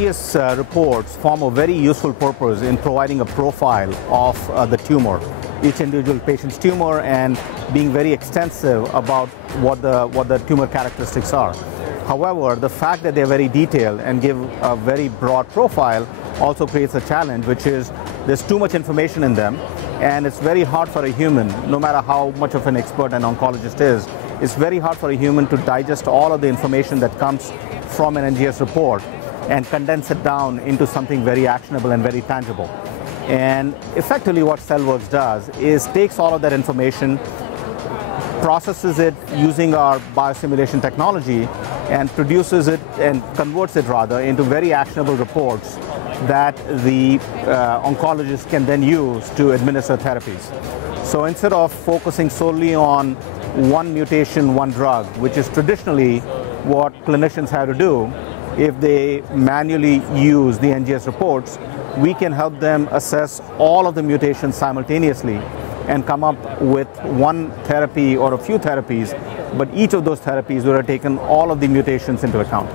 NGS reports form a very useful purpose in providing a profile of the tumor, each individual patient's tumor, and being very extensive about what the tumor characteristics are. However, the fact that they're very detailed and give a very broad profile also creates a challenge, which is there's too much information in them, and it's very hard for a human, no matter how much of an expert an oncologist is, it's very hard for a human to digest all of the information that comes from an NGS report and condense it down into something very actionable and very tangible. And effectively what Cellworks does is takes all of that information, processes it using our biosimulation technology, and produces it and converts it rather into very actionable reports that the oncologist can then use to administer therapies. So instead of focusing solely on one mutation, one drug, which is traditionally what clinicians have to do, if they manually use the NGS reports, we can help them assess all of the mutations simultaneously and come up with one therapy or a few therapies, but each of those therapies would have taken all of the mutations into account.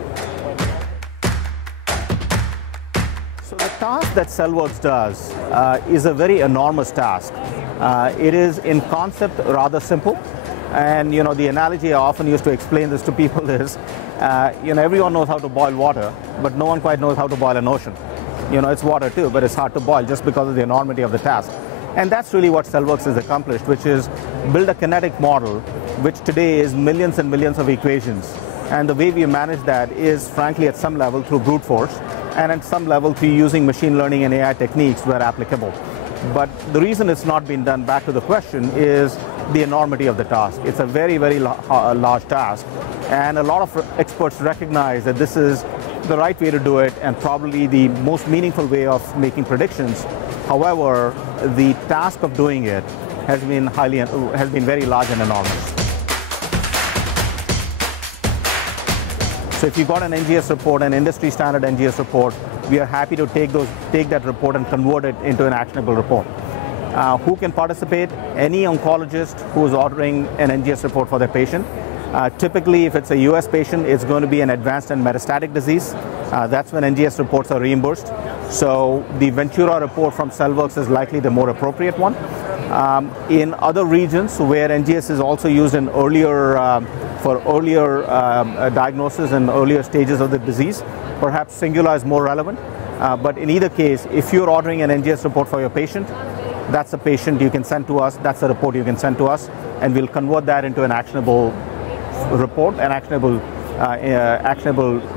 So the task that Cellworks does is a very enormous task. It is in concept rather simple, and the analogy I often use to explain this to people is, everyone knows how to boil water, but no one quite knows how to boil an ocean. It's water too, but it's hard to boil just because of the enormity of the task. And that's really what Cellworks has accomplished, which is build a kinetic model, which today is millions and millions of equations. And the way we manage that is, frankly, at some level through brute force, and at some level through using machine learning and AI techniques where applicable. But the reason it's not been done, back to the question, is the enormity of the task. It's a very, very large task, and a lot of experts recognize that this is the right way to do it and probably the most meaningful way of making predictions. However, the task of doing it has been very large and enormous. So if you got an NGS report, an industry standard NGS report, we are happy to take that report and convert it into an actionable report. Who can participate? Any oncologist who is ordering an NGS report for their patient. Typically, if it's a US patient, it's going to be an advanced and metastatic disease. That's when NGS reports are reimbursed. So the Ventura report from Cellworks is likely the more appropriate one. In other regions where NGS is also used in for earlier diagnosis and earlier stages of the disease, perhaps Singular is more relevant. But in either case, if you're ordering an NGS report for your patient, that's a patient you can send to us, that's a report you can send to us, and we'll convert that into an actionable report, an actionable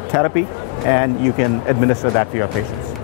therapy, and you can administer that to your patients.